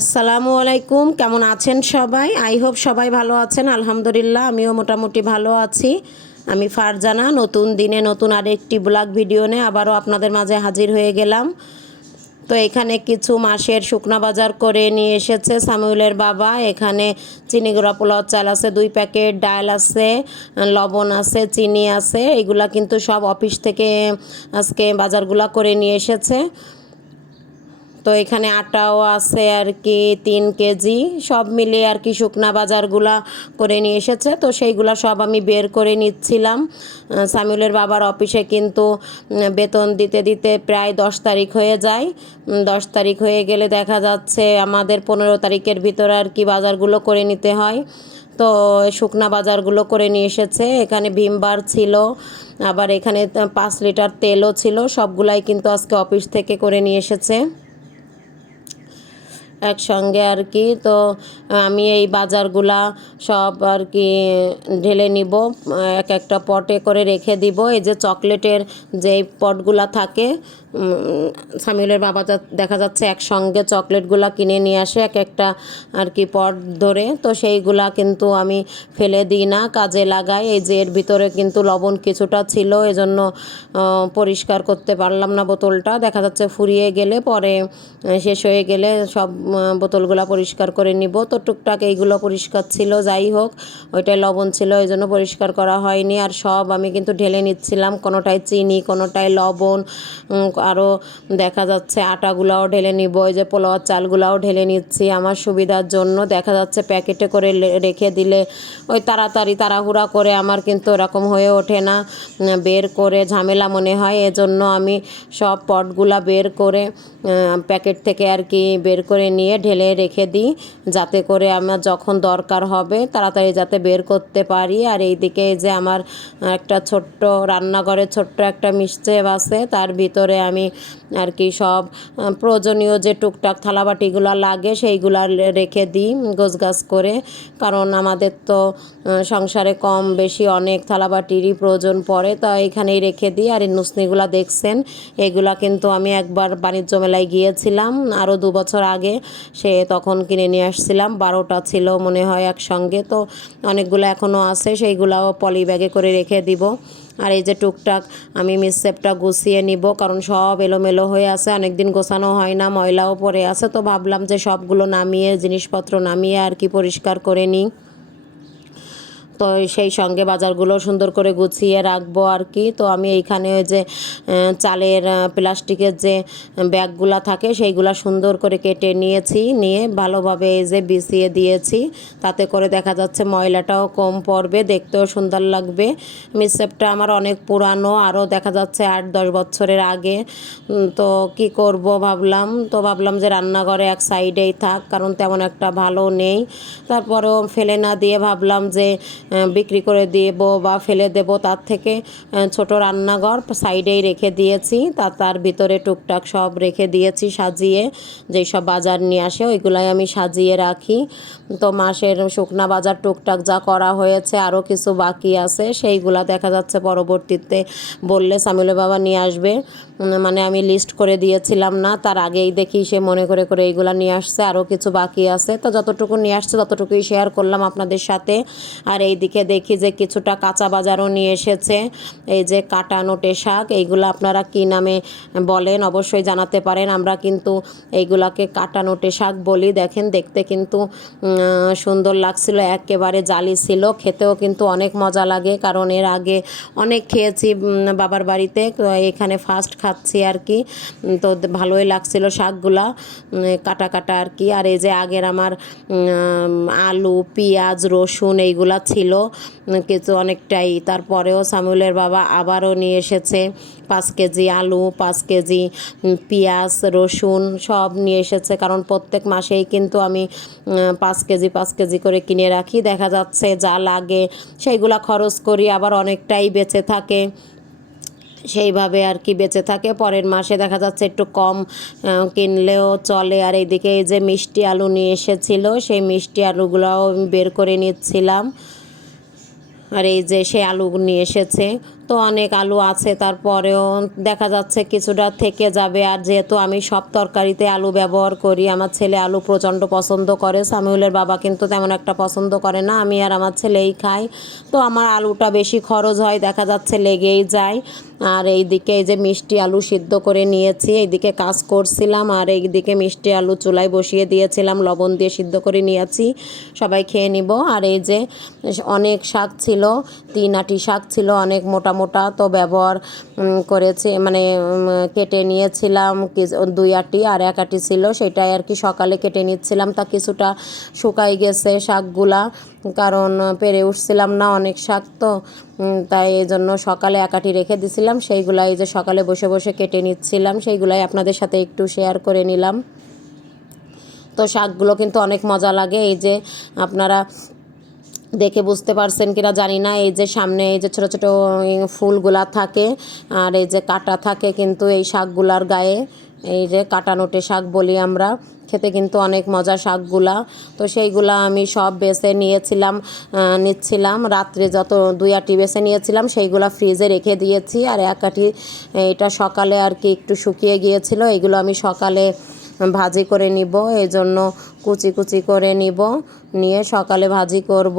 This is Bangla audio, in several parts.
আসসালামু আলাইকুম। কেমন আছেন সবাই? আই হোপ সবাই ভালো আছেন। আলহামদুলিল্লাহ, আমিও মোটামুটি ভালো আছি। আমি ফারজানা, নতুন দিনে নতুন আরেকটি ব্লগ ভিডিও নিয়ে আবারও আপনাদের মাঝে হাজির হয়ে গেলাম। তো এখানে কিছু মাসের শুকনা বাজার করে নিয়ে এসেছে সামুয়েলের বাবা। এখানে চিনি গুঁড়া পোলাও চাল আছে, দুই প্যাকেট ডাল আছে, লবণ আছে, চিনি আছে। এগুলা কিন্তু সব অফিস থেকে আজকে বাজারগুলা করে নিয়ে এসেছে। তো এখানে আটাও আছে আর কি, তিন কেজি। সব মিলিয়ে আর কি শুকনা বাজারগুলা করে নিয়ে এসেছে। তো সেইগুলা সব আমি বের করে নিচ্ছিলাম। সামিউলের বাবার অফিসে কিন্তু বেতন দিতে দিতে প্রায় দশ তারিখ হয়ে যায়। দশ তারিখ হয়ে গেলে দেখা যাচ্ছে আমাদের পনেরো তারিখের ভিতরে আর কি বাজারগুলো করে নিতে হয়। তো শুকনা বাজারগুলো করে নিয়ে এসেছে। এখানে ভীমবার ছিল, আবার এখানে পাঁচ লিটার তেলও ছিল। সবগুলাই কিন্তু আজকে অফিস থেকে করে নিয়ে এসেছে। একসঙ্গে আর কি। তো আমি এই বাজারগুলা সব আর কি ঢেলে নিব এক একটা পটে করে রেখে দিব। এই যে চকলেটের যে পটগুলা থাকে উম, সামিউলের বাবা দেখা যাচ্ছে একসঙ্গে চকলেটগুলা কিনে নিয়ে আসে এক একটা আর কি পট ধরে। তো সেইগুলা কিন্তু আমি ফেলে দিই না কাজে লাগাই। এই যে এর ভিতরে কিন্তু লবণ কিছুটা ছিল এজন্য পরিষ্কার করতে পারলাম না বোতলটা। দেখা যাচ্ছে ফুরিয়ে গেলে পরে শেষ হয়ে গেলে সব বোতলগুলা পরিষ্কার করে নিব। তো টুকটাক এইগুলো পরিষ্কার ছিল, যাই হোক ওইটাই লবণ ছিল এই জন্য পরিষ্কার করা হয়নি। আর সব আমি কিন্তু ঢেলে নিচ্ছিলাম, কোনোটায় চিনি, কোনোটায় লবণ আরও দেখা যাচ্ছে আটাগুলাও ঢেলে নিব ওই যে পোলাওয়ার চালগুলাও ঢেলে নিচ্ছি আমার সুবিধার জন্য। দেখা যাচ্ছে প্যাকেটে করে রেখে দিলে ওই তাড়াতাড়ি তাড়াহুড়া করে আমার কিন্তু এরকম হয়ে ওঠে না, বের করে ঝামেলা মনে হয়। এজন্য আমি সব পটগুলা বের করে প্যাকেট থেকে আর কি বের করে নিয়ে ঢেলে রেখে দিই, যাতে করে আমার যখন দরকার হবে তাড়াতাড়ি যাতে বের করতে পারি। আর এইদিকে এই যে আমার একটা ছোট্ট রান্নাঘরে ছোট্ট একটা মিক্সচেপ আছে, তার ভিতরে আমি আর কি সব প্রয়োজনীয় যে টুকটাক থালাবাটিগুলো লাগে সেইগুলা রেখে দিই গোছগাছ করে। কারণ আমাদের তো সংসারে কম বেশি অনেক থালাবাটিরই প্রয়োজন পড়ে, তো এখানেই রেখে দিই। আর এই নুসনিগুলা দেখছেন, এগুলা কিন্তু আমি একবার বাণিজ্য মেলায় গিয়েছিলাম আরও দু বছর আগে। সে তখন কিনে নিয়ে আসছিলাম। বারোটা ছিল মনে হয় একসঙ্গে। তো অনেকগুলো এখনও আছে, সেইগুলাও পলি ব্যাগে করে রেখে দিব। আর এই যে টুকটাক আমি মিসসেপটা গুছিয়ে নিব, কারণ সব এলোমেলো হয়ে আছে। অনেকদিন গোছানো হয় না, ময়লাও পড়ে আছে। তো ভাবলাম যে সবগুলো নামিয়ে, জিনিসপত্র নামিয়ে আর কি পরিষ্কার করে নিই। তো সেই সঙ্গে বাজারগুলো সুন্দর করে গুছিয়ে রাখব আর কি। তো আমি এইখানে ওই যে চালের প্লাস্টিকের যে ব্যাগগুলো থাকে সেইগুলো সুন্দর করে কেটে নিয়েছি, নিয়ে ভালোভাবে এই যে বিছিয়ে দিয়েছি। তাতে করে দেখা যাচ্ছে ময়লাটাও কম পড়বে, দেখতেও সুন্দর লাগবে। মিসেপটা আমার অনেক পুরানো, আরও দেখা যাচ্ছে আট দশ বছরের আগে। তো কি করব ভাবলাম, তো ভাবলাম যে রান্নাঘরে এক সাইডেই থাক, কারণ তেমন একটা ভালো নেই। তারপরেও ফেলে না দিয়ে ভাবলাম যে বিক্রি করে দেবো বা ফেলে দেবো, তার থেকে ছোট রান্নাঘর সাইডেই রেখে দিয়েছি। তা, তার ভিতরে টুকটাক সব রেখে দিয়েছি সাজিয়ে। যেই সব বাজার নিয়ে আসে, ওইগুলাই আমি সাজিয়ে রাখি। তো মাসের শুকনা বাজার টুকটাক যা করা হয়েছে আরও কিছু বাকি আছে, সেইগুলা দেখা যাচ্ছে পরবর্তীতে বললে সামিলে বাবা নিয়ে আসবে। মানে আমি লিস্ট করে দিয়েছিলাম না, তার আগেই দেখি সে মনে করে করে এইগুলা নিয়ে আসছে আরও কিছু বাকি আছে। তো যতটুকু নিয়ে আসছে, ততটুকুই শেয়ার করলাম আপনাদের সাথে। আর এইদিকে দেখি যে কিছুটা কাঁচা বাজারও নিয়ে এসেছে। এই যে কাটা নোটে শাক এইগুলো আপনারা কি নামে বলেন অবশ্যই জানাতে পারেন। আমরা কিন্তু এইগুলাকে কাটা নোটে শাক বলি। দেখেন, দেখতে কিন্তু সুন্দর লাগছিল, একেবারে জালি ছিল। খেতেও কিন্তু অনেক মজা লাগে, কারণ এর আগে অনেক খেয়েছি বাবার বাড়িতে। এখানে ফার্স্ট খাচ্ছি আর কি। তো ভালোই লাগছিল শাকগুলা। কাটা কাটা আর কি। আর এই যে আগের আমার আলু, পেঁয়াজ, রসুন এইগুলা ছিল। কিছু অনেকটাই। তারপরেও সামুলের বাবা আবারও নিয়ে এসেছে পাঁচ কেজি আলু, পাঁচ কেজি পেঁয়াজ, রসুন সব নিয়ে এসেছে। কারণ প্রত্যেক মাসেই কিন্তু আমি পাঁচ কেজি পাঁচ কেজি করে কিনে রাখি। দেখা যাচ্ছে যা লাগে সেইগুলা খরচ করি, আবার অনেকটাই বেঁচে থাকে। সেইভাবে আর কি বেঁচে থাকে। পরের মাসে দেখা যাচ্ছে একটু কম কিনলেও চলে। আর এইদিকে এই যে মিষ্টি আলু নিয়ে এসেছিল, সেই মিষ্টি আলুগুলোও বের করে নিচ্ছিলাম। আর এই যে সে আলু নিয়ে এসেছে। তো অনেক আলু আছে, তারপরেও দেখা যাচ্ছে কিছুটা থেকে যাবে। আর যেহেতু আমি সব তরকারিতে আলু ব্যবহার করি, আমার ছেলে আলু প্রচণ্ড পছন্দ করে, সামিউলের বাবা কিন্তু তেমন একটা পছন্দ করে না, আমি আর আমার ছেলেই খাই। তো আমার আলুটা বেশি খরচ হয়, দেখা যাচ্ছে লেগেই যায়। আর এইদিকে এই যে মিষ্টি আলু সিদ্ধ করে নিয়েছি, এইদিকে কাজ করছিলাম, আর এইদিকে মিষ্টি আলু চুলায় বসিয়ে দিয়েছিলাম, লবণ দিয়ে সিদ্ধ করে নিয়েছি, সবাই খেয়ে নিব। আর এই যে অনেক শাক ছিল, তিন আটি শাক ছিল, অনেক মোটা মোটা তো ব্যবহার করেছি মানে কেটে নিয়েছিলাম দুই আটি আর এক আটি ছিল, সেটাই আর কি সকালে কেটে নিচ্ছিলাম, তা কিছুটা শুকাই গেছে শাকগুলা, কারণ পেরে উঠছিলাম না অনেক শাক তো তাই এই জন্য সকালে একাটি রেখে দিছিলাম, সেইগুলাই যে সকালে বসে বসে কেটে নিচ্ছিলাম, সেইগুলাই আপনাদের সাথে একটু শেয়ার করে নিলাম। তো শাকগুলো কিন্তু অনেক মজা লাগে, এই যে আপনারা দেখে বুঝতে পারছেন কিনা জানি না। এই যে সামনে এই যে ছোটো ছোটো ফুলগুলা থাকে, আর এই যে কাটা থাকে কিন্তু এই শাকগুলার গায়ে, এই যে কাটা নোটে শাক বলি আমরা, খেতে কিন্তু অনেক মজা শাকগুলা। তো সেইগুলা আমি সব বেছে নিয়েছিলাম নিচ্ছিলাম। রাত্রে যত দুই আটি বেছে নিয়েছিলাম, সেইগুলা ফ্রিজে রেখে দিয়েছি। আর এক আটি এটা সকালে আর কি একটু শুকিয়ে গিয়েছিল, এগুলো আমি সকালে ভাজি করে নিব এই জন্য কুচি কুচি করে নিব, নিয়ে সকালে ভাজি করব।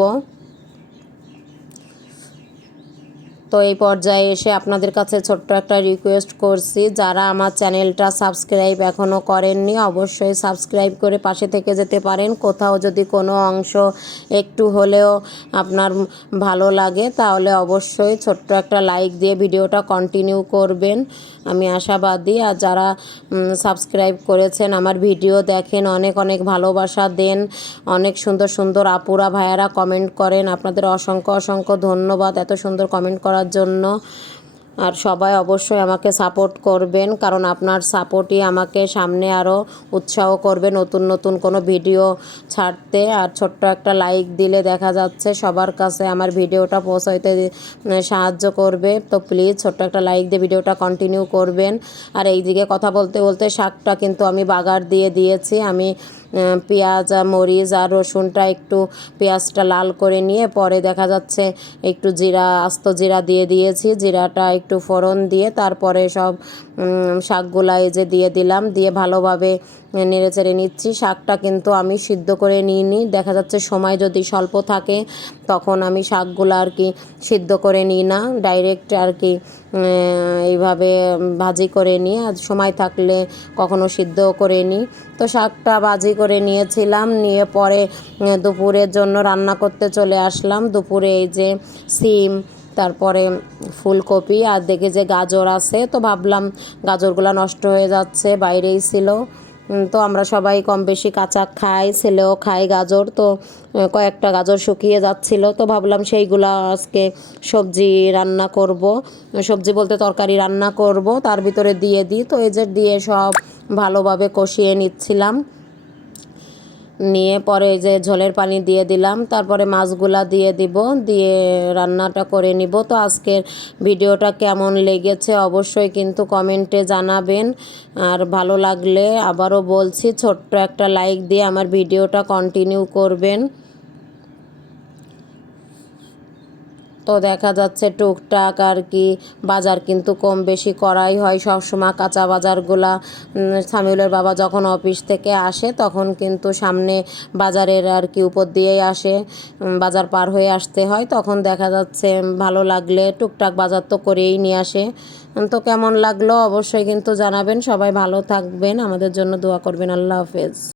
তো এই পর্যায়ে এসে আপনাদের কাছে ছোট্ট একটা রিকোয়েস্ট করছি, যারা আমার চ্যানেলটা সাবস্ক্রাইব এখনও করেননি, অবশ্যই সাবস্ক্রাইব করে পাশে থেকে যেতে পারেন। কোথাও যদি কোনো অংশ একটু হলেও আপনার ভালো লাগে, তাহলে অবশ্যই ছোট্ট একটা লাইক দিয়ে ভিডিওটা কন্টিনিউ করবেন। আমি আশাবাদী। আর যারা সাবস্ক্রাইব করেছেন, আমার ভিডিও দেখেন, অনেক অনেক ভালোবাসা দেন। অনেক সুন্দর সুন্দর আপুরা, ভাইয়ারা কমেন্ট করেন। আপনাদের অসংখ্য অসংখ্য ধন্যবাদ এত সুন্দর কমেন্ট করার জন্য। আর সবাই অবশ্যই আমাকে সাপোর্ট করবেন, কারণ আপনার সাপোর্টই আমাকে সামনে আরও উৎসাহ করবে নতুন নতুন কোনো ভিডিও ছাড়তে। আর ছোট্ট একটা লাইক দিলে দেখা যাচ্ছে সবার কাছে আমার ভিডিওটা পৌঁছাইতে সাহায্য করবে। তো প্লিজ ছোট্ট একটা লাইক দিয়ে ভিডিওটা কন্টিনিউ করবেন। আর এই দিকে কথা বলতে বলতে শাকটা কিন্তু আমি বাগার দিয়ে দিয়েছি। আমি পেঁয়াজ আর মরিচ আর রসুনটা একটু পেঁয়াজটা লাল করে নিয়ে পরে দেখা যাচ্ছে একটু জিরা, আস্ত জিরা দিয়ে দিয়েছি। জিরাটা একটু ফোড়ন দিয়ে তারপরে সব শাকগুলা এই যে দিয়ে দিলাম। দিয়ে ভালোভাবে নেড়ে চেড়ে নিচ্ছি। শাকটা কিন্তু আমি সিদ্ধ করে নিয়ে নিই দেখা যাচ্ছে সময় যদি স্বল্প থাকে, তখন আমি শাকগুলো আর কি সিদ্ধ করে নিই না। ডাইরেক্ট আর কি এইভাবে ভাজি করে নিই। আর সময় থাকলে কখনো সিদ্ধ করে নিই। তো শাকটা ভাজি করে নিয়েছিলাম। নিয়ে পরে দুপুরের জন্য রান্না করতে চলে আসলাম। দুপুরে এই যে সিম, তারপরে ফুলকপি আর দেখে যে গাজর আছে। তো ভাবলাম গাজরগুলো নষ্ট হয়ে যাচ্ছে, বাইরেই ছিল। তো আমরা সবাই কম বেশি কাঁচা খাই, ছেলেও খাই গাজর, তো কয়েকটা গাজর শুকিয়ে যাচ্ছিল। তো ভাবলাম সেইগুলো আজকে সবজি রান্না করব। সবজি বলতে তরকারি রান্না করব, তার ভিতরে দিয়ে দিই। তো এই যে দিয়ে সব ভালোভাবে কষিয়ে নিচ্ছিলাম। নিয়ে পরে যে ঝোলের পানি দিয়ে দিলাম, তারপরে মাছগুলা দিয়ে দিব, দিয়ে রান্নাটা করে নিব। তো আজকের ভিডিওটা কেমন লেগেছে অবশ্যই কিন্তু কমেন্টে জানাবেন। আর ভালো লাগলে আবারও বলছি, ছোট্ট একটা লাইক দিয়ে আমার ভিডিওটা কন্টিনিউ করবেন। তো দেখা যাচ্ছে টুকটাক আর কি বাজার কিন্তু কম বেশি করাই হয় সবসময় কাঁচা বাজারগুলা। সামিউলের বাবা যখন অফিস থেকে আসে তখন কিন্তু সামনে বাজারের আর কি উপর দিয়েই আসে। বাজার পার হয়ে আসতে হয় তখন দেখা যাচ্ছে ভালো লাগলে টুকটাক বাজার তো করেই নিয়ে আসে। তো কেমন লাগল অবশ্যই কিন্তু জানাবেন। সবাই ভালো থাকবেন। আমাদের জন্য দোয়া করবেন। আল্লাহ হাফেজ।